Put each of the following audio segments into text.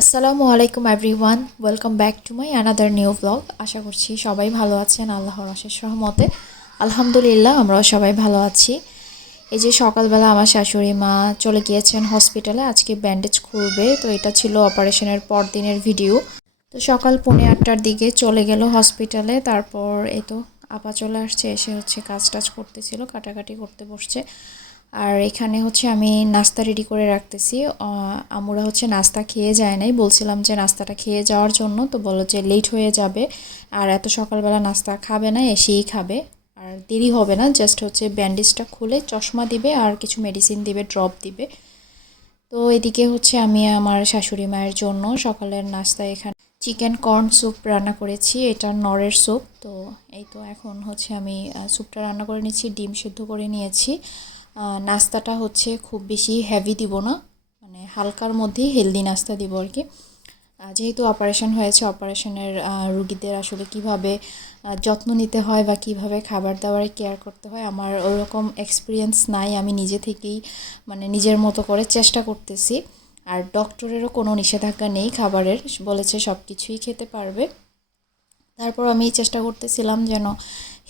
আসসালামু আলাইকুম everyone. Welcome back to my another new blog আশা করছি সবাই ভালো আছেন আল্লাহর অশেষ সহমতে আলহামদুলিল্লাহ, আমরাও সবাই ভালো আছি। এই যে সকালবেলা আমার শাশুড়ি মা চলে গিয়েছেন হসপিটালে আজকে ব্যান্ডেজ খুলবে। তো এটা ছিল অপারেশনের পর দিনের ভিডিও তো সকাল পৌনে আটটার দিকে চলে গেল হসপিটালে তারপর এই তো আপা চলে আসছে, এসে হচ্ছে কাজ টাজ করতেছিল, কাটাকাটি করতে বসছে। আর এখানে হচ্ছে আমি নাস্তা রেডি করে রাখতেছি। আমরা হচ্ছে নাস্তা খেয়ে যায় নাই। বলছিলাম যে নাস্তাটা খেয়ে যাওয়ার জন্য, তো বলো যে লেট হয়ে যাবে। আর এত সকালবেলা নাস্তা খাবে না, এসেই খাবে। আর দেরি হবে না জাস্ট হচ্ছে ব্যান্ডেজটা খুলে চশমা দিবে আর কিছু মেডিসিন দিবে ড্রপ দিবে। তো এদিকে হচ্ছে আমি আমার শাশুড়ি মায়ের জন্য সকালের নাস্তা এখানে চিকেন কর্ন স্যুপ রান্না করেছি। এটা নরের স্যুপ তো এই তো এখন হচ্ছে আমি স্যুপটা রান্না করে নিচ্ছি, ডিম সিদ্ধ করে নিয়েছি। নাস্তাটা হচ্ছে খুব বেশি হেভি দিব না মানে হালকার মধ্যেই হেলদি নাস্তা দিব আর কি। যেহেতু অপারেশন হয়েছে অপারেশনের রুগীদের আসলে কীভাবে যত্ন নিতে হয় বা কীভাবে খাবার দাবারে কেয়ার করতে হয়, আমার ওরকম এক্সপিরিয়েন্স নাই। আমি নিজে থেকেই মানে নিজের মতো করে চেষ্টা করতেছি। আর ডক্টরেরও কোনো নিষেধাজ্ঞা নেই খাবারের, বলেছে সব কিছুই খেতে পারবে। তারপর আমি চেষ্টা করতেছিলাম যেন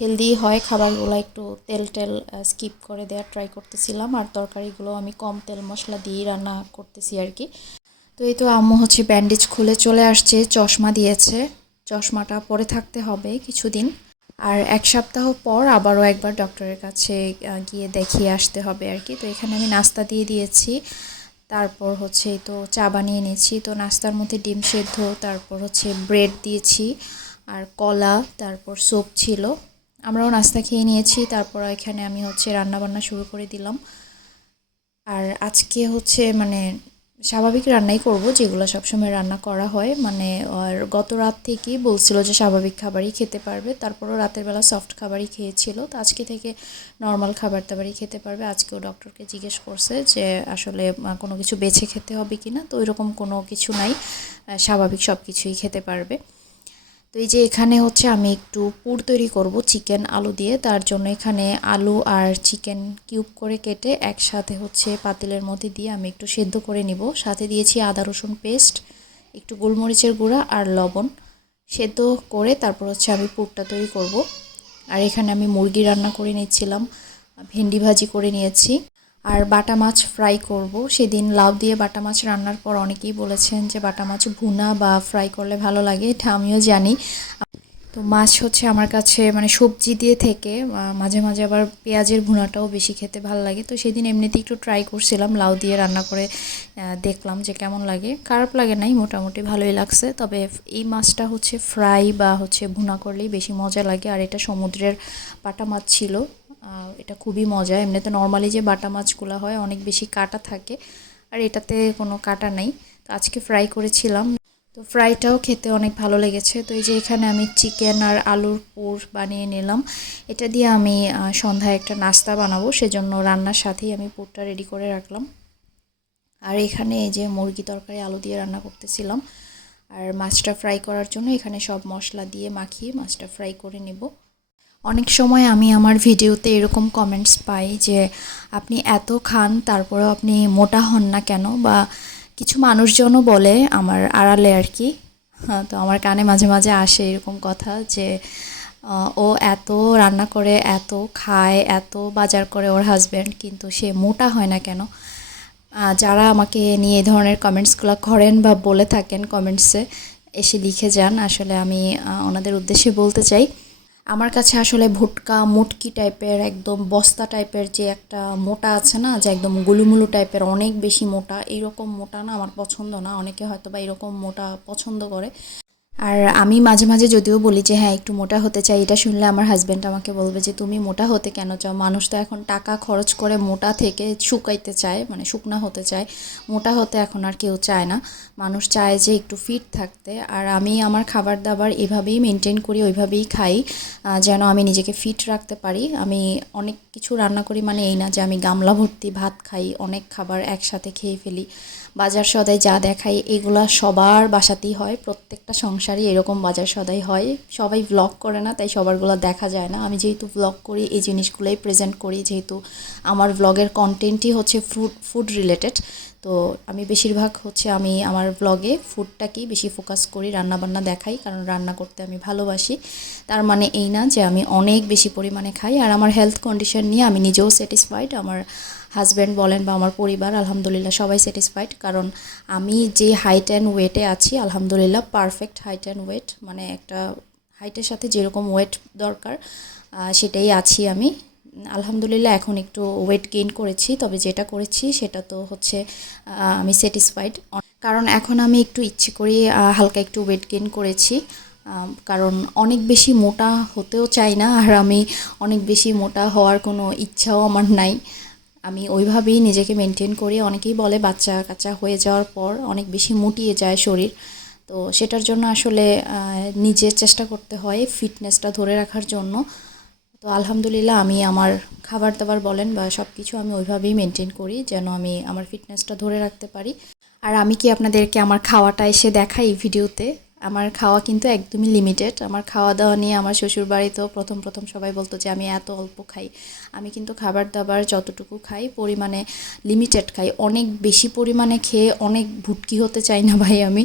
হেলদি হয় খাবারগুলো একটু তেল টেল স্কিপ করে দেওয়ার ট্রাই করতেছিলাম। আর তরকারিগুলো আমি কম তেল মশলা দিয়ে রান্না করতেছি আর কি। তো এই তো আম্মু হচ্ছে ব্যান্ডেজ খুলে চলে আসছে, চশমা দিয়েছে। চশমাটা পরে থাকতে হবে কিছুদিন। আর এক সপ্তাহ পর আবারও একবার ডক্টরের কাছে গিয়ে দেখিয়ে আসতে হবে আর কি। তো এখানে আমি নাস্তা দিয়ে দিয়েছি। তারপর হচ্ছে তো চা বানিয়ে নিয়েছি। তো নাস্তার মধ্যে ডিম সেদ্ধ, তারপর হচ্ছে ব্রেড দিয়েছি। আর কলা, তারপর স্যুপ ছিল। আমরাও নাস্তা খেয়ে নিয়েছি, তারপর এখানে আমি হচ্ছে রান্না বান্না শুরু করে দিলাম। আর আজকে হচ্ছে মানে স্বাভাবিক রান্নাই করব, যেগুলো সবসময় রান্না করা হয়। মানে আর গত রাত থেকেই বলছিল যে স্বাভাবিক খাবারই খেতে পারবে। তারপরও রাতের বেলা সফট খাবারই খেয়েছিল। তো আজকে থেকে নর্মাল খাবার দাবারই খেতে পারবে। আজকেও ডক্টরকে জিজ্ঞেস করছে যে আসলে কোনো কিছু বেছে খেতে হবে কি না তো ওইরকম কোনো কিছু নাই। স্বাভাবিক সব কিছুই খেতে পারবে। তো এই যে এখানে হচ্ছে আমি একটু পুর তৈরি করব চিকেন আলু দিয়ে। তার জন্য এখানে আলু আর চিকেন কিউব করে কেটে একসাথে হচ্ছে পাতিলের মধ্যে দিয়ে আমি একটু সেদ্ধ করে নিব। সাথে দিয়েছি আদা, রসুন পেস্ট, একটু গোলমরিচের গুঁড়া আর লবণ। সেদ্ধ করে তারপর হচ্ছে আমি পুরটা তৈরি করব। আর এখানে আমি মুরগি রান্না করে নিচ্ছিলাম, ভেন্ডি ভাজি করে নিয়েছি। আর বাটা মাছ ফ্রাই করব। সেদিন লাউ দিয়ে বাটা মাছ রান্নার পর অনেকেই বলেছেন যে বাটা মাছ ভুনা বা ফ্রাই করলে ভালো লাগে, এটা আমিও জানি। তো মাছ হচ্ছে আমার কাছে মানে সবজি দিয়ে থেকে মাঝে মাঝে আবার পেঁয়াজের ভুনাটাও বেশি খেতে ভালো লাগে। তো সেদিন এমনিতেই একটু ট্রাই করছিলাম, লাউ দিয়ে রান্না করে দেখলাম যে কেমন লাগে। খারাপ লাগে নাই, মোটামুটি ভালোই লাগছে। তবে এই মাছটা হচ্ছে ফ্রাই বা হচ্ছে ভুনা করলেই বেশি মজা লাগে। আর এটা সমুদ্রের বাটা মাছ ছিল। এটা খুবই মজা। এমনিতে নর্মালি যে বাটা মাছগুলো হয়, অনেক বেশি কাটা থাকে, আর এটাতে কোনো কাটা নেই। তো আজকে ফ্রাই করেছিলাম। তো ফ্রাইটাও খেতে অনেক ভালো লেগেছে। তো এই যে এখানে আমি চিকেন আর আলুর পুর বানিয়ে নিলাম। এটা দিয়ে আমি সন্ধ্যায় একটা নাস্তা বানাবো। সেজন্য রান্নার সাথেই আমি পুরটা রেডি করে রাখলাম। আর এখানে এই যে মুরগি তরকারি, আলু দিয়ে রান্না করতেছিলাম। আর মাছটা ফ্রাই করার জন্য এখানে সব মশলা দিয়ে মাখিয়ে মাছটা ফ্রাই করে নেব। অনেক সময় আমি আমার ভিডিওতে এরকম কমেন্টস পাই যে আপনি এত খান তারপরেও আপনি মোটা হন না কেন? বা কিছু মানুষজনও বলে আমার আড়ালে আর কি। হ্যাঁ, তো আমার কানে মাঝে মাঝে আসে এরকম কথা যে ও এত রান্না করে এত খায় এত বাজার করে ওর হাজব্যান্ড কিন্তু সে মোটা হয় না কেন? যারা আমাকে নিয়ে এই ধরনের কমেন্টসগুলো করেন বা বলে থাকেন কমেন্টসে এসে লিখে যান। আসলে আমি ওনাদের উদ্দেশ্যে বলতে চাই আমার কাছে আসলে ভুটকা, মুটকি টাইপের একদম বস্তা টাইপের যে একটা মোটা আছে না, যে একদম গুলুমুলু টাইপের অনেক বেশি মোটা, এইরকম মোটা না আমার পছন্দ না। অনেকে হয়তো বা এরকম মোটা পছন্দ করে। আর আমি মাঝে মাঝে যদিও বলি যে হ্যাঁ একটু মোটা হতে চাই। এটা শুনলে আমার হাজব্যান্ড আমাকে বলবে যে, তুমি মোটা হতে কেন চাও? মানুষ তো এখন টাকা খরচ করে মোটা থেকে শুকাইতে চায় মানে শুকনা হতে চায়। মোটা হতে এখন আর কেউ চায় না। মানুষ চায় যে, একটু ফিট থাকতে। আর আমি আমার খাবার দাবার এভাবেই মেনটেন করি, ওইভাবেই খাই যেন আমি নিজেকে ফিট রাখতে পারি। আমি অনেক কিছু রান্না করি মানে এই না যে, আমি গামলা ভর্তি ভাত খাই, অনেক খাবার একসাথে খেয়ে ফেলি। বাজার সদায় যা দেখাই, এগুলা সবার বাসাতেই হয়, প্রত্যেকটা সংসারই এরকম বাজার সদাই হয়। সবাই ব্লগ করে না, তাই সবারগুলো দেখা যায় না। আমি যেহেতু ব্লগ করি, এই জিনিসগুলোই প্রেজেন্ট করি। যেহেতু আমার ব্লগের কন্টেন্টই হচ্ছে ফুড ফুড রিলেটেড তো আমি বেশিরভাগ হচ্ছে আমি আমার ব্লগে ফুডটাকেই বেশি ফোকাস করি, রান্নাবান্না দেখাই, কারণ রান্না করতে আমি ভালোবাসি। তার মানে এই না যে আমি অনেক বেশি পরিমাণে খাই। আর আমার হেলথ কন্ডিশন নিয়ে আমি নিজেও স্যাটিসফাইড আমার হাজব্যান্ড বলেন বা আমার পরিবার, আলহামদুলিল্লাহ সবাই স্যাটিসফাইড কারণ আমি যে হাইট অ্যান্ড ওয়েটে আছি, আলহামদুলিল্লাহ পারফেক্ট হাইট অ্যান্ড ওয়েট মানে একটা হাইটের সাথে যেরকম ওয়েট দরকার সেটাই আছি আমি। আলহামদুলিল্লাহ এখন একটু ওয়েট গেইন করেছি, তবে যেটা করেছি সেটা তো হচ্ছে আমি স্যাটিসফাইড কারণ এখন আমি একটু ইচ্ছে করি হালকা একটু ওয়েট গেইন করেছি কারণ অনেক বেশি মোটা হতেও চাই না, আর আমি অনেক বেশি মোটা হওয়ার কোনো ইচ্ছাও আমার নাই। আমি ওইভাবেই নিজেকে মেনটেন করি। অনেকেই বলে বাচ্চা কাচ্চা হয়ে যাওয়ার পর অনেক বেশি মুটিয়ে যায় শরীর। তো সেটার জন্য আসলে নিজের চেষ্টা করতে হয় ফিটনেসটা ধরে রাখার জন্য। তো আলহামদুলিল্লাহ আমি আমার খাবার দাবার বলেন বা সব কিছু আমি ওইভাবেই মেনটেন করি যেন আমি আমার ফিটনেসটা ধরে রাখতে পারি। আর আমি কি আপনাদেরকে আমার খাওয়াটা এসে দেখাই ভিডিওতে? আমার খাওয়া কিন্তু একদমই লিমিটেড আমার খাওয়া দাওয়া নিয়ে আমার শ্বশুর বাড়িতেও প্রথম প্রথম সবাই বলতো যে, আমি এত অল্প খাই। আমি কিন্তু খাবার দাবার যতটুকু খাই পরিমাণে লিমিটেড খাই। অনেক বেশি পরিমাণে খেয়ে অনেক ভুটকি হতে চাই না ভাই আমি।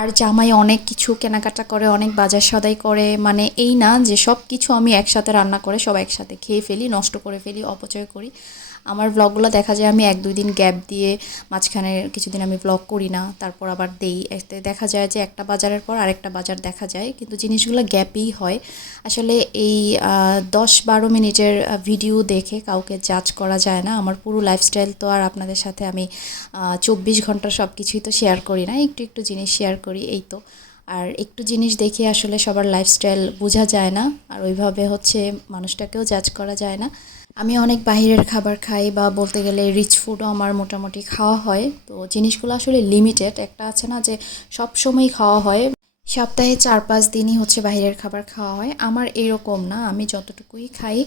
আর জামাই অনেক কিছু কেনাকাটা করে, অনেক বাজার সদাই করে। মানে এই না যে সব কিছু আমি একসাথে রান্না করে, সব একসাথে খেয়ে ফেলি, নষ্ট করে ফেলি, অপচয় করি। আমার ব্লগগুলো দেখা যায় আমি এক দুই দিন গ্যাপ দিয়ে মাঝখানে কিছুদিন আমি ব্লগ করি না, তারপর আবার দেই। এতে দেখা যায় যে একটা বাজারের পর আরেকটা বাজার দেখা যায়, কিন্তু জিনিসগুলো গ্যাপেই হয়। আসলে এই দশ বারো মিনিটের ভিডিও দেখে কাউকে জাজ করা যায় না। আমার পুরো লাইফস্টাইল তো আর আপনাদের সাথে আমি চব্বিশ ঘণ্টা সব কিছুই তো শেয়ার করি না। একটু একটু জিনিস শেয়ার করি, এই তো। আর একটু জিনিস দেখে, আসলে সবার লাইফস্টাইল বোঝা যায় না, আর ওইভাবে হচ্ছে মানুষটাকেও জাজ করা যায় না। আমি অনেক বাইরের খাবার খাই বা বলতে গেলে রিচ ফুডও আমার মোটামুটি খাওয়া হয়। তো জিনিসগুলো আসলে লিমিটেড একটা আছে না যে সব সময় খাওয়া হয়। সপ্তাহে চার পাঁচ দিনই হচ্ছে বাইরের খাবার খাওয়া হয়। আমার এরকম না, আমি যতটুকুই খাই,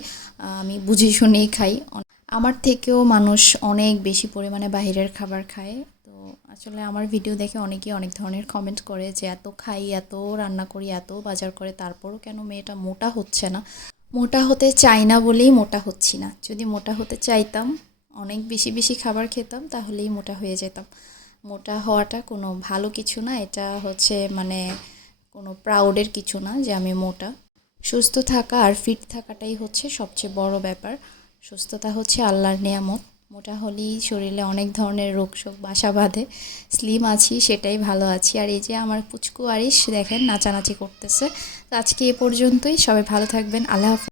আমি বুঝে শুনেই খাই। আমার থেকেও মানুষ অনেক বেশি পরিমাণে বাইরের খাবার খায়। আসলে আমার ভিডিও দেখে অনেকেই অনেক ধরনের কমেন্ট করে যে, এত খাই, এত রান্না করি, এত বাজার করে, তারপরও কেন মেয়েটা মোটা হচ্ছে না? মোটা হতে চাই না বলেই মোটা হচ্ছি না। যদি মোটা হতে চাইতাম, অনেক বেশি বেশি খাবার খেতাম, তাহলেই মোটা হয়ে যেতাম। মোটা হওয়াটা কোনো ভালো কিছু না, এটা হচ্ছে মানে কোনো প্রাউডের কিছু না যে আমি মোটা। সুস্থ থাকা আর ফিট থাকাটাই হচ্ছে সবচেয়ে বড় ব্যাপার। সুস্থতা হচ্ছে আল্লাহর নেয়ামত। মোটা হলেই শরীরে অনেক ধরনের রোগ শোক, বাসা বাঁধে স্লিম আছি, সেটাই ভালো আছি। আর এই যে আমার পুচকু আরিস দেখেন, নাচানাচি করতেছে। তো আজকে এ পর্যন্তই, সবাই ভালো থাকবেন, আল্লাহ হাফেজ।